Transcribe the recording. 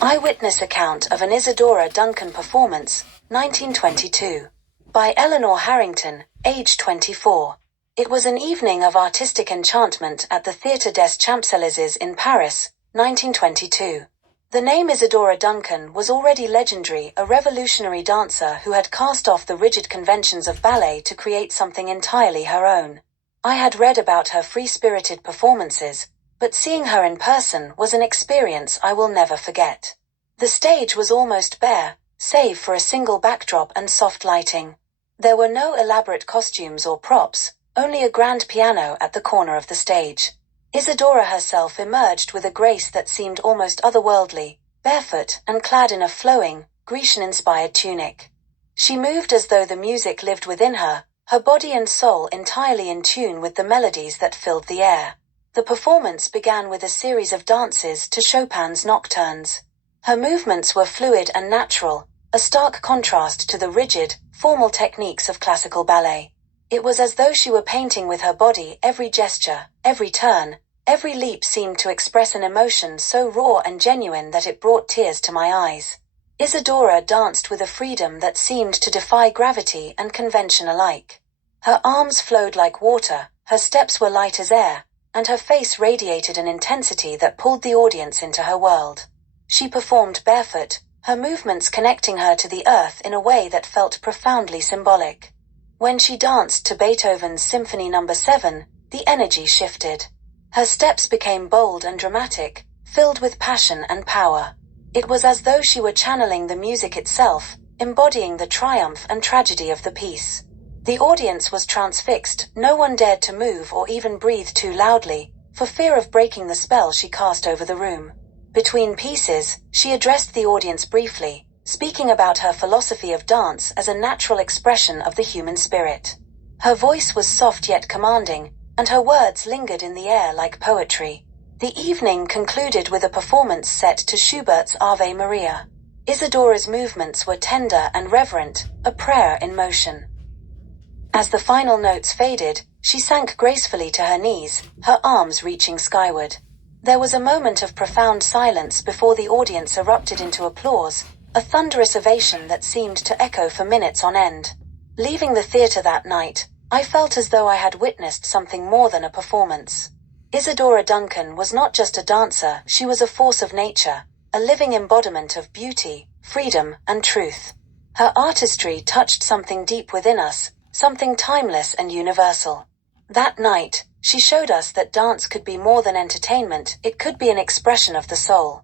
Eyewitness account of an Isadora Duncan performance, 1922. By Eleanor Harrington, age 24. It was an evening of artistic enchantment at the Théâtre des Champs-Élysées in Paris, 1922. The name Isadora Duncan was already legendary, a revolutionary dancer who had cast off the rigid conventions of ballet to create something entirely her own. I had read about her free-spirited performances, but seeing her in person was an experience I will never forget. The stage was almost bare, save for a single backdrop and soft lighting. There were no elaborate costumes or props, only a grand piano at the corner of the stage. Isadora herself emerged with a grace that seemed almost otherworldly, barefoot and clad in a flowing, Grecian-inspired tunic. She moved as though the music lived within her, her body and soul entirely in tune with the melodies that filled the air. The performance began with a series of dances to Chopin's nocturnes. Her movements were fluid and natural, a stark contrast to the rigid, formal techniques of classical ballet. It was as though she were painting with her body. Every gesture, every turn, every leap seemed to express an emotion so raw and genuine that it brought tears to my eyes. Isadora danced with a freedom that seemed to defy gravity and convention alike. Her arms flowed like water, her steps were light as air, and her face radiated an intensity that pulled the audience into her world. She performed barefoot, her movements connecting her to the earth in a way that felt profoundly symbolic. When she danced to Beethoven's Symphony No. 7, the energy shifted. Her steps became bold and dramatic, filled with passion and power. It was as though she were channeling the music itself, embodying the triumph and tragedy of the piece. The audience was transfixed, no one dared to move or even breathe too loudly, for fear of breaking the spell she cast over the room. Between pieces, she addressed the audience briefly, speaking about her philosophy of dance as a natural expression of the human spirit. Her voice was soft yet commanding, and her words lingered in the air like poetry. The evening concluded with a performance set to Schubert's Ave Maria. Isadora's movements were tender and reverent, a prayer in motion. As the final notes faded, she sank gracefully to her knees, her arms reaching skyward. There was a moment of profound silence before the audience erupted into applause, a thunderous ovation that seemed to echo for minutes on end. Leaving the theater that night, I felt as though I had witnessed something more than a performance. Isadora Duncan was not just a dancer, she was a force of nature, a living embodiment of beauty, freedom, and truth. Her artistry touched something deep within us, something timeless and universal. That night, she showed us that dance could be more than entertainment, it could be an expression of the soul.